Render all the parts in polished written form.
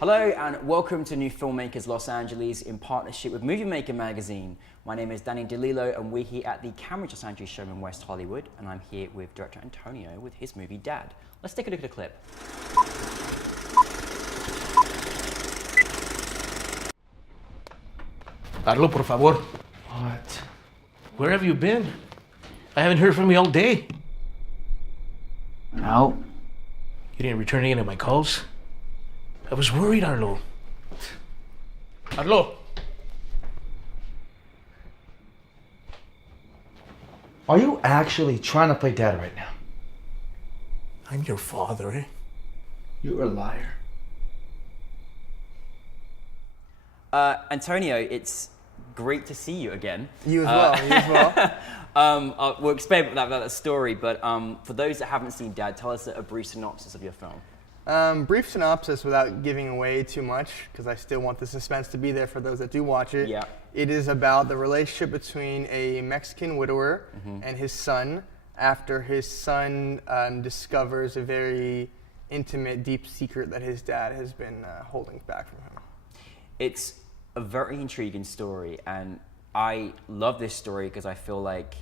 Hello and welcome to New Filmmakers Los Angeles in partnership with Movie Maker magazine. My name is Danny DeLillo and we're here at the Camera Los Angeles show in West Hollywood, and I'm here with director Antonio with his movie Dad. Let's take a look at the clip. Carlo, por favor. What? Where have you been? I haven't heard from you all day. No. You didn't return any of my calls? I was worried, Arlo. Arlo! Are you actually trying to play dad right now? I'm your father, eh? You're a liar. Antonio, it's great to see you again. You as well. We'll explain about that story, but for those that haven't seen Dad, tell us a brief synopsis of your film. Brief synopsis without giving away too much, because I still want the suspense to be there for those that do watch it. Yeah. It is about the relationship between a Mexican widower and his son after his son discovers a very intimate, deep secret that his dad has been holding back from him. It's a very intriguing story, and I love this story because I feel like,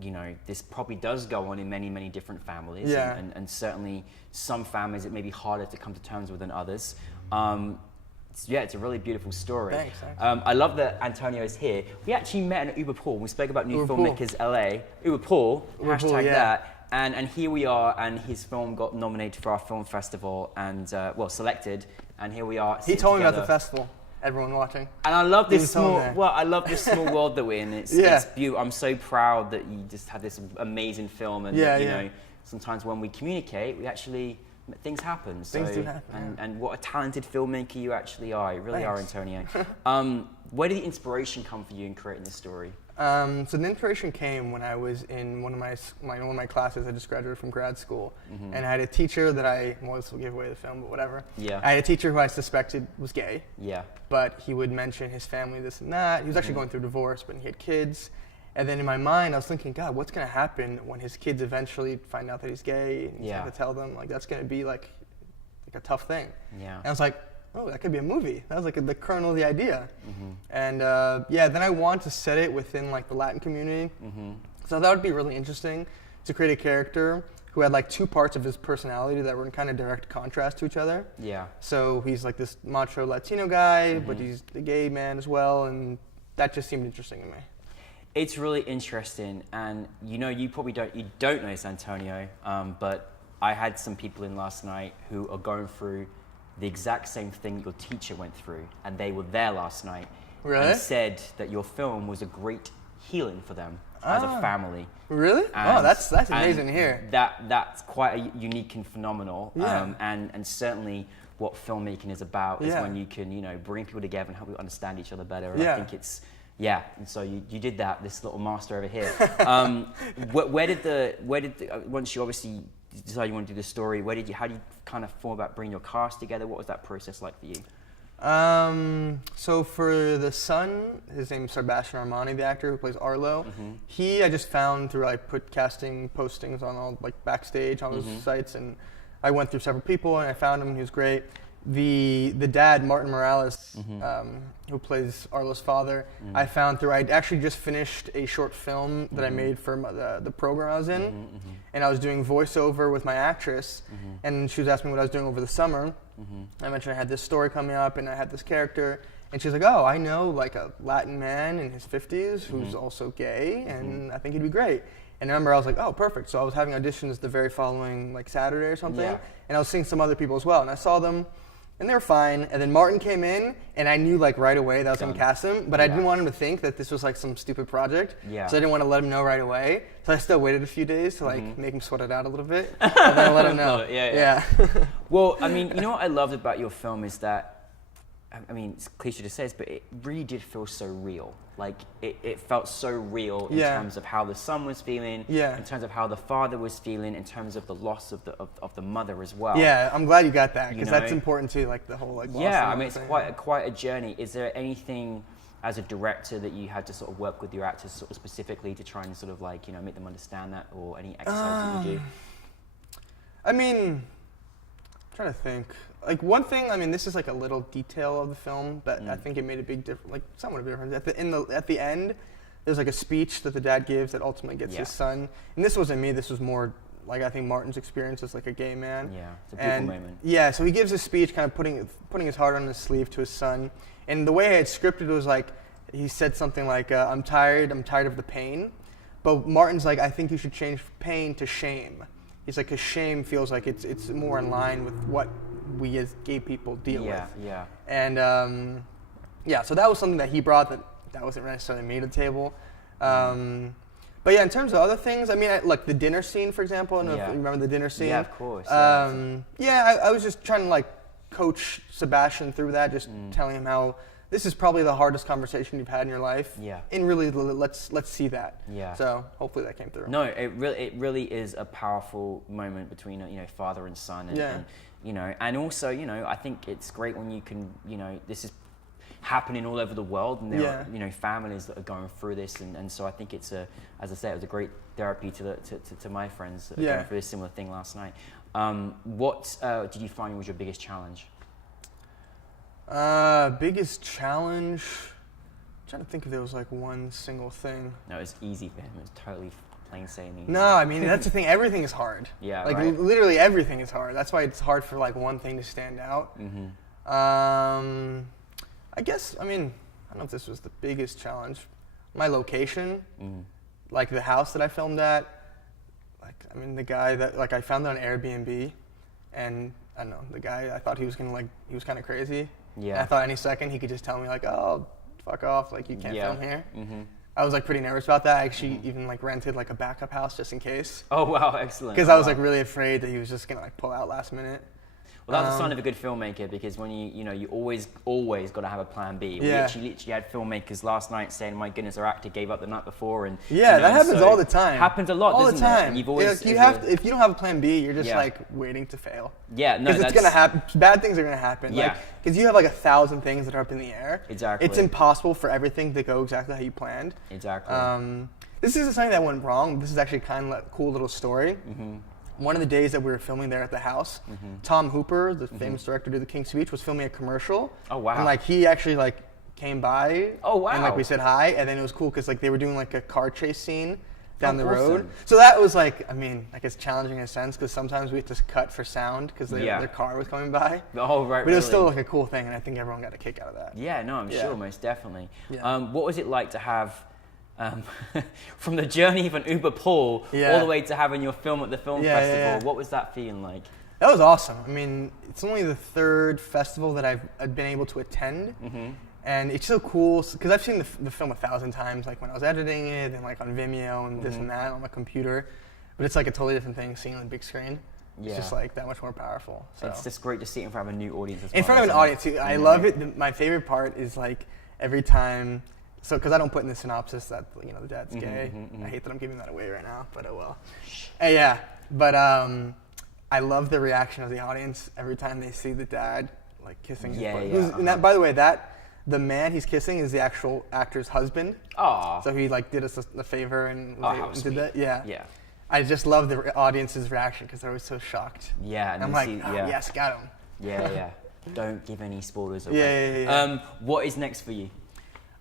you know, this probably does go on in many, many different families. Yeah. And certainly some families it may be harder to come to terms with than others. It's a really beautiful story. Thanks. I love that Antonio is here. We actually met in Uber Pool. We spoke about New Uber Filmmakers LA. Uber Pool, Uber hashtag Pool, yeah. that. And here we are, and his film got nominated for our film festival and, selected. And here we are. He told me about the together. festival. Everyone watching. And I love this He told small. me. I love this small world that we're in. It's beautiful. I'm so proud that you just had this amazing film, and that, you know, sometimes when we communicate, we actually things happen. Things do happen. And what a talented filmmaker you actually are. You really are, Thanks. Antonio. Where did the inspiration come for you in creating this story? So the inspiration came when I was in one of my classes. I just graduated from grad school, and I had a teacher that this will give away the film, but whatever. Yeah. I had a teacher who I suspected was gay. Yeah. But he would mention his family, this and that. He was actually going through divorce, but he had kids. And then in my mind, I was thinking, God, what's going to happen when his kids eventually find out that he's gay? And he's going to tell them, like, that's going to be like a tough thing. Yeah. And I was like, oh, that could be a movie. That was like the kernel of the idea. And then I wanted to set it within like the Latin community. So that would be really interesting to create a character who had like two parts of his personality that were in kind of direct contrast to each other. Yeah. So he's like this macho Latino guy, but he's a gay man as well, and that just seemed interesting to me. It's really interesting, and you know, you don't know this, Antonio, but I had some people in last night who are going through the exact same thing your teacher went through, and they were there last night. Really? And said that your film was a great healing for them as a family. Really? And, that's amazing to hear. That's quite a unique and phenomenal. Yeah. And certainly what filmmaking is about is when you can, you know, bring people together and help people understand each other better. And I think it's, and so you did that, this little master over here. Where did once you obviously decided you want to do the story, how do you kind of form about bringing your cast together? What was that process like for you? So for the son, his name is Sebastian Armani, the actor who plays Arlo. I just found through put casting postings on all like backstage on those sites, and I went through several people and I found him. He was great. The dad, Martin Morales, who plays Arlo's father, I found through. I actually just finished a short film that I made for the program I was in, and I was doing voiceover with my actress, and she was asking me what I was doing over the summer. I mentioned I had this story coming up, and I had this character, and she's like, "Oh, I know like a Latin man in his 50s who's also gay, and I think he'd be great." And I remember I was like, oh, perfect. So I was having auditions the very following like Saturday or something, and I was seeing some other people as well, and I saw them. And they were fine. And then Martin came in, and I knew like right away that I was going to cast him, but I didn't want him to think that this was like some stupid project. Yeah. So I didn't want to let him know right away. So I still waited a few days to like make him sweat it out a little bit, and then I let him know. Well, I mean, you know what I loved about your film is that, I mean, it's cliche to say this, but it really did feel so real. Like, it felt so real in terms of how the son was feeling, in terms of how the father was feeling, in terms of the loss of the mother as well. Yeah, I'm glad you got that, because that's important too, like the whole like loss. Yeah, I mean, it's quite a journey. Is there anything as a director that you had to sort of work with your actors sort of specifically to try and sort of like, you know, make them understand that, or any exercise that you do? I mean, trying to think. Like one thing, I mean, this is like a little detail of the film that I think it made a big difference, like somewhat of a difference. At the end, there's like a speech that the dad gives that ultimately gets his son. And this wasn't me. This was more like I think Martin's experience as like a gay man. Yeah, it's a beautiful moment. Yeah, so he gives a speech, kind of putting his heart on his sleeve to his son. And the way I had scripted was like he said something like, "I'm tired of the pain," but Martin's like, "I think you should change pain to shame." He's like, "'Cause shame feels like it's more in line with what we as gay people deal with." Yeah. And so that was something that he brought that wasn't necessarily made at the table. But yeah, in terms of other things, I mean, look, the dinner scene, for example. I don't know if you remember the dinner scene. Yeah, of course. I was just trying to like coach Sebastian through that, just telling him how this is probably the hardest conversation you've had in your life. Yeah. And really, let's see that. Yeah. So hopefully that came through. No, it really is a powerful moment between father and son, and also I think it's great when you can this is happening all over the world, and there are families that are going through this, and so I think it's as I say, it was a great therapy to my friends that are going through a similar thing last night. What did you find was your biggest challenge? Biggest challenge? I'm trying to think if there was like one single thing. No, it's easy for him. It's totally plain sailing easy. No, I mean that's the thing. Everything is hard. Yeah, like right. Literally everything is hard. That's why it's hard for like one thing to stand out. I guess, I mean, I don't know if this was the biggest challenge. My location, like the house that I filmed at, like, I mean, the guy that, like, I found it on Airbnb, and I don't know, the guy, I thought he was he was kind of crazy. Yeah. And I thought any second he could just tell me, like, oh, fuck off, like, you can't film here. I was, like, pretty nervous about that. I actually even, like, rented, like, a backup house just in case. Oh, wow, excellent. Because I was, like, really afraid that he was just going to, like, pull out last minute. Well, that's a sign of a good filmmaker, because when you always got to have a plan B. We literally had filmmakers last night saying, "My goodness, our actor gave up the night before," and that happens all the time. Happens a lot, all doesn't the time. it? And you've always if you don't have a plan B, you're just like waiting to fail. Yeah, no, because it's gonna happen. Bad things are gonna happen. Yeah, because you have like 1,000 things that are up in the air. Exactly. It's impossible for everything to go exactly how you planned. Exactly. This isn't something that went wrong. This is actually kind of a cool little story. One of the days that we were filming there at the house, Tom Hooper, the famous director who did The King's Speech, was filming a commercial. Oh, wow. And like he actually like came by. Oh, wow. And like we said hi, and then it was cool because like they were doing like a car chase scene down the road. So that was like, I mean, I guess challenging in a sense because sometimes we had to cut for sound because their car was coming by. Oh, right. But it was still like a cool thing, and I think everyone got a kick out of that. Yeah, no, I'm sure, most definitely. Yeah. What was it like to have, from the journey of an Uber pool all the way to having your film at the film festival? What was that feeling like? That was awesome. I mean, it's only the third festival that I've been able to attend. And it's so cool because I've seen the film 1,000 times, like when I was editing it and like on Vimeo and this and that on my computer. But it's like a totally different thing seeing it on the big screen. It's just like that much more powerful. So. It's just great to see it in front of a new audience as well. In front of an audience, too. I love it. My favorite part is like every time, so because I don't put in the synopsis that the dad's gay. I hate that I'm giving that away right now, but oh well. Yeah, but I love the reaction of the audience every time they see the dad like kissing his brother. And that, by the way, the man he's kissing is the actual actor's husband. Aww. So he like did us a favor and did that. Yeah. I just love the audience's reaction because they're always so shocked. Yeah. And I'm like, yes, got him. Yeah. Don't give any spoilers away. Yeah. What is next for you?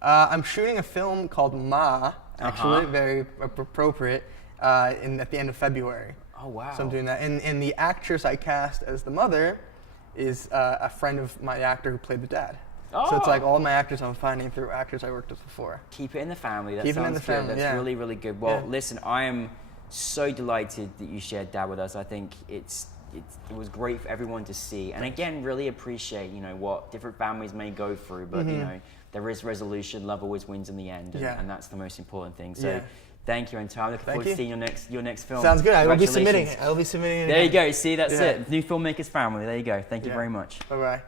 I'm shooting a film called Ma, actually, very appropriate, at the end of February. Oh, wow. So I'm doing that. And the actress I cast as the mother is a friend of my actor who played the dad. Oh. So it's like all my actors I'm finding through actors I worked with before. Keep it in the family. That Keep sounds it in the good. family, That's really, really good. Well, listen, I am so delighted that you shared Dad with us. I think it was great for everyone to see. And again, really appreciate, what different families may go through, but there is resolution. Love always wins in the end, and that's the most important thing. So thank you, and I'm looking forward to seeing your next film. Sounds good. I will be submitting it. There you go. See, that's it. New Filmmakers family. There you go. Thank you very much. Bye-bye.